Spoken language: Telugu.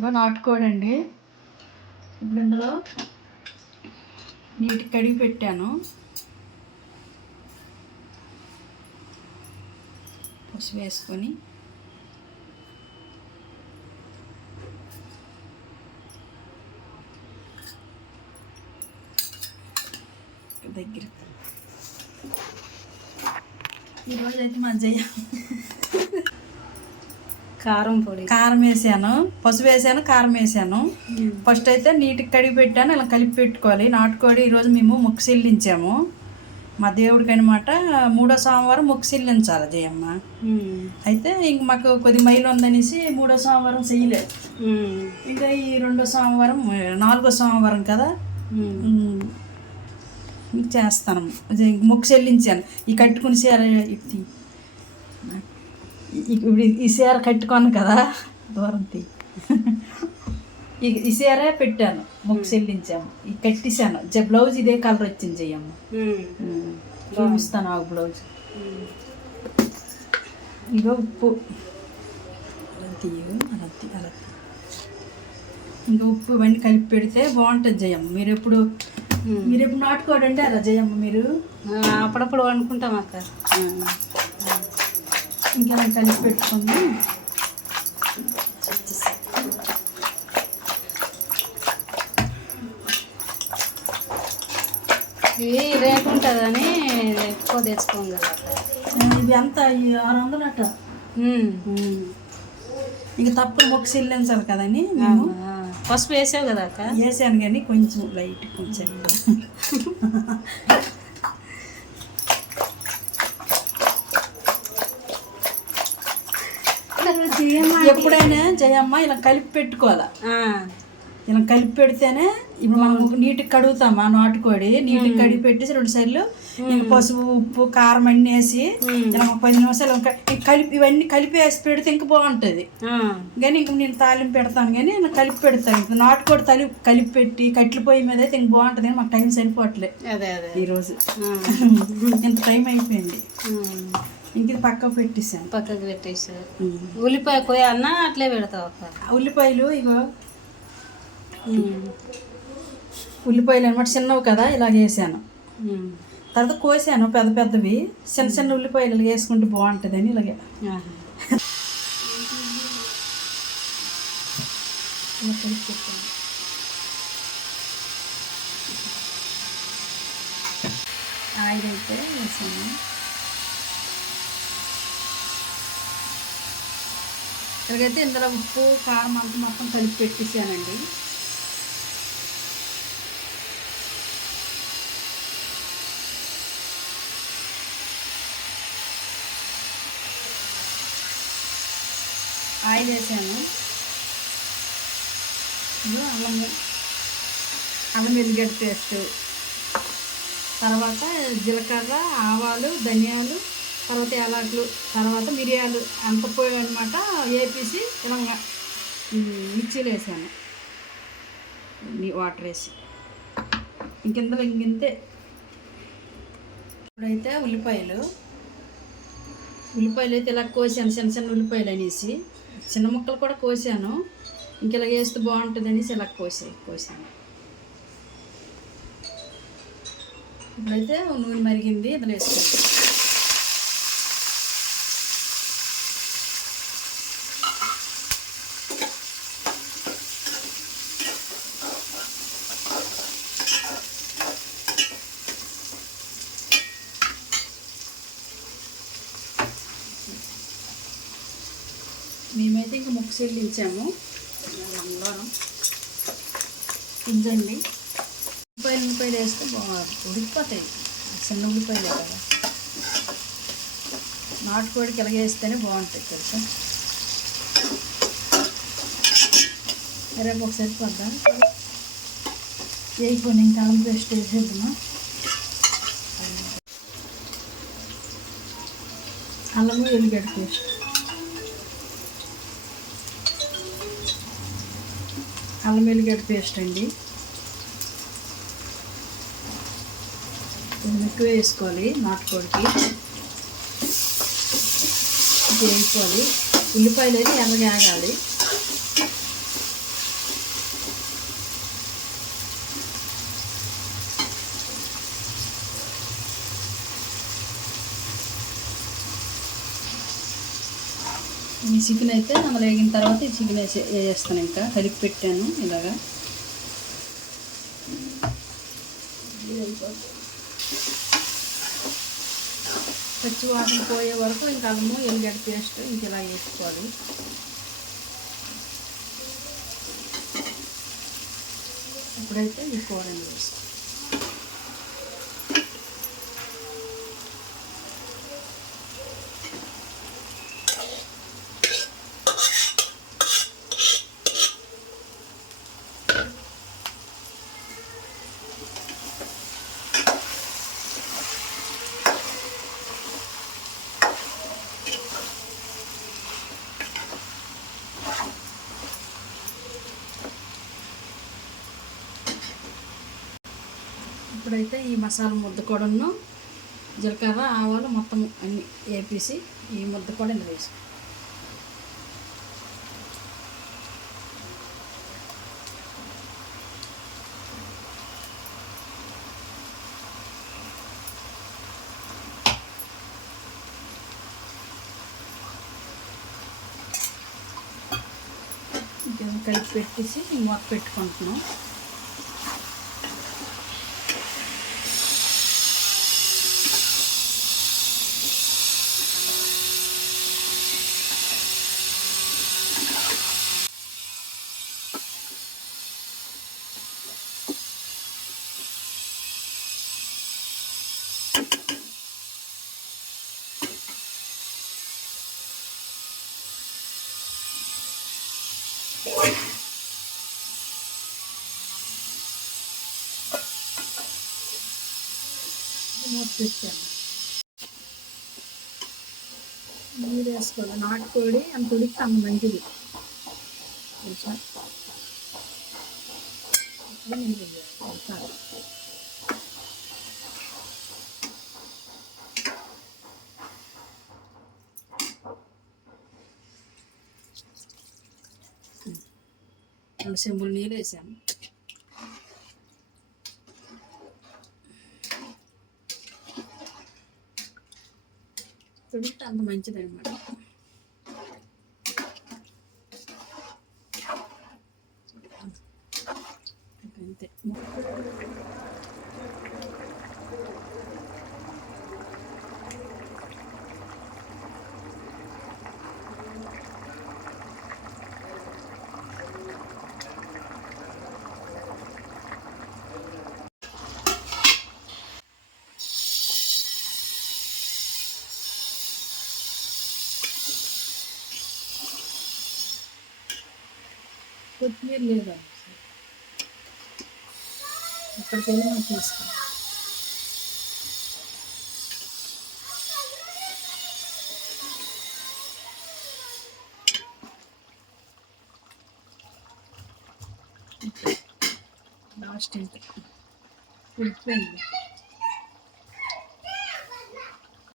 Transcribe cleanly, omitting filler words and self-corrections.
ఇంకా నాటుకోడండి. ఇప్పుడు ఇందులో నీటి కడిగి పెట్టాను. పసుపు వేసుకొని దగ్గర ఈరోజు అయితే మజ్జయ్య కారం వేసాను, పసుపు వేసాను, కారం వేసాను. ఫస్ట్ అయితే నీటికి కడిగి పెట్టాను, ఇలా కలిపి పెట్టుకోవాలి. నాటుకోడి ఈరోజు మేము మొక్కు చెల్లించాము మా దేవుడికి అనమాట. 3వ సోమవారం మొక్కు చెల్లించాలి జయమ్మ. అయితే ఇంక మాకు కొద్ది మైలు ఉందనేసి 3వ సోమవారం చేయలేదు. ఇంకా ఈ 2వ సోమవారం 4వ సోమవారం కదా చేస్తాను. మొక్కు చెల్లించాను. ఈ కట్టుకుని చీర ఇప్పుడు ఈ చీర కట్టుకోను కదా, దూరం తీ. ఈ చీర పెట్టాను, మొక్కు చెల్లించాము. ఈ కట్టేసాను. బ్లౌజ్ ఇదే కలర్ వచ్చింది చెయ్యమ్మ. చూపిస్తాను ఆ బ్లౌజ్. ఇగో ఉప్పు అలా ఇంకా ఉప్పు ఇవన్నీ కలిపి పెడితే బాగుంటుంది జయమ్మ. మీరు ఎప్పుడు నాటుకోడండి అలా జయమ్మ? మీరు అప్పుడప్పుడు వండుకుంటాం అక్క. ఇంకా కలిపి పెట్టుకుంది. ఇవి రేట్ ఉంటుందని ఎక్కువ తెచ్చుకోం కదా. ఇవి అంత 600 అట. ఇంకా తప్పుడు మొక్కు చెల్లించాలి కదని మేము పసుపు వేసావు కదా అక్క? వేసాను కానీ కొంచెం లైట్, కొంచెం ఎప్పుడైనా జయమ్మ ఇలా కలిపి పెట్టుకోవాలా. ఇలా కలిపి పెడితేనే ఇప్పుడు మనం నీటికి కడుగుతామా నాటుకోడి, నీటికి కడిగి పెట్టేసి 2 సార్లు ఇంకా పసుపు, ఉప్పు, కారం అన్నీ వేసి ఇలా 10 నిమిషాలు కలిపి ఇవన్నీ కలిపి వేసి పెడితే ఇంకా బాగుంటుంది. కానీ ఇంక నేను తాలింపు పెడతాను కానీ నేను కలిపి పెడతాను. ఇంకా నాటుకోడి కలిపి పెట్టి కట్టెల పొయ్యి మీద అయితే ఇంక బాగుంటుంది. కానీ మాకు టైం సరిపోవట్లేదు ఈరోజు. ఇంత టైం అయిపోయింది. ఇంక ఇది పక్కకు పెట్టేసారు. ఉల్లిపాయ కోయాలన్నా అట్లే పెడతావు అక్క? ఉల్లిపాయలు ఇగో ఉల్లిపాయలు అనమాట చిన్నవి కదా, ఇలాగ వేసాను. తర్వాత కోసాను పెద్ద పెద్దవి. చిన్న ఉల్లిపాయలు ఇలా వేసుకుంటే బాగుంటుంది అని ఇలాగే ఆయిల్ అయితే వేసాను. ఇలాగైతే ఇందులో ఉప్పు, కారం అంతా మొత్తం కలిపి పెట్టేసానండి. ఆయిల్ వేసాను. అల్లం వెల్లిగడ్డ పేస్ట్, తర్వాత జీలకర్ర, ఆవాలు, ధనియాలు, తర్వాత యాలకులు, తర్వాత మిరియాలు అంత పోయి అనమాట వేపేసి ఇలా మిక్సీలో వేసాను. వాటర్ వేసి ఇంకింతలో ఇంతే. ఇప్పుడైతే ఉల్లిపాయలు అయితే ఇలా కోసాను. చిన్న ఉల్లిపాయలు అనేసి చిన్న ముక్కలు కూడా కోసాను. ఇంక ఇలా వేస్తే బాగుంటుంది అనేసి ఇలా కోసాను. ఇప్పుడైతే నూనె మరిగింది, ఇందులో వేసుకోవాలి. మేమైతే ఇంకా మొక్కు చెల్లించాము. ఇదండి ఉల్లిపాయలు వేస్తే ఉడికిపోతాయి. చిన్న ఉల్లిపాయలే కదా, నాటుకోడికి ఎలాగ వేస్తేనే బాగుంటుంది తెలుసా. రేపు ఒకసారి పోద్దా వేయిపోయి ఇంకా అల్లం పేస్ట్ వేసేద్దామా. అల్లము వెల్లిగడ్డ పేస్ట్, అల్లం వెల్లిగడ్డ పేస్ట్ అండి. ఎక్కువ వేసుకోవాలి నాటుకోడికి. వేసుకోవాలి. ఉల్లిపాయలు అయితే ఎర్రగా ఆగాలి. ఈ చికెన్ అయితే అందులో వేగిన తర్వాత ఈ చికెన్ వేసేస్తాను. ఇంకా కలిపి పెట్టాను ఇలాగా. పచ్చి వాసన పోయే వరకు ఇంకా అల్లము ఎల్లిగడ్డ పేస్ట్ ఇంక ఇలా వేసుకోవాలి. ఇప్పుడైతే ఈ కూరని వేస్తాం. ఇప్పుడైతే ఈ మసాలా ముద్ద కూడాను జీలకర్ర ఆవాలు మొత్తం అన్నీ వేపేసి ఈ ముద్ద కూడా ఇందులో వేసి కలిపి పెట్టేసి మూత పెట్టుకుంటున్నాం. మూత పెట్టాను. నీరు వేసుకోవాలి. నాటుకోడి అంత ఉడికితే అంత మంచిది. తెలుసా? నీళ్ళు వేయాలి. రెండు చెంబులు నీళ్ళు వేసాను. ఉడికితే అంత మంచిది అనమాట. అంతే. కొత్తిమీర లేదా ఇక్కడికి వెళ్ళి మనం తీసుకోవాలి. లాస్ట్ ఇంకా ఉడికిపోయింది.